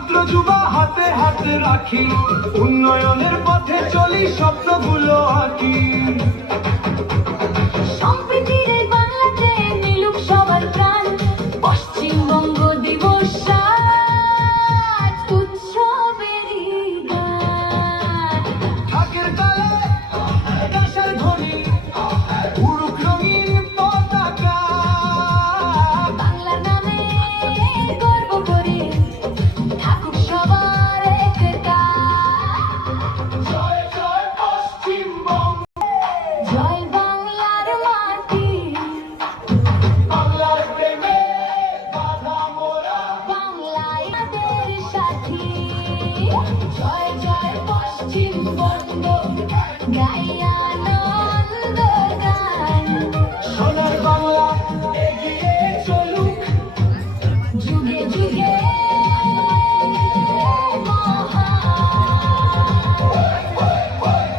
ছাত্র যুবা হাতে হাতে রাখি, উন্নয়নের পথে চলি, স্বপ্নগুলো আঁকি। সম্প্রীতির এই বাংলাতে মিলুক সবার প্রাণ, পশ্চিমবঙ্গ দিবস আজ উৎসবেরই গান। ঢাকের তালে দেশের ধ্বনি, উড়ুক রঙিন পতাকা। বাংলার নামে গর্ব করি, থাকুক সবার একতা। জয় জয় পশ্চিমবঙ্গ, জয় বাংলার মাটি, বাংলার প্রেমে বাঁধা মোরা। বাংলায় আমাদের সাথী। জয় জয় পশ্চিমবঙ্গ গাইয়া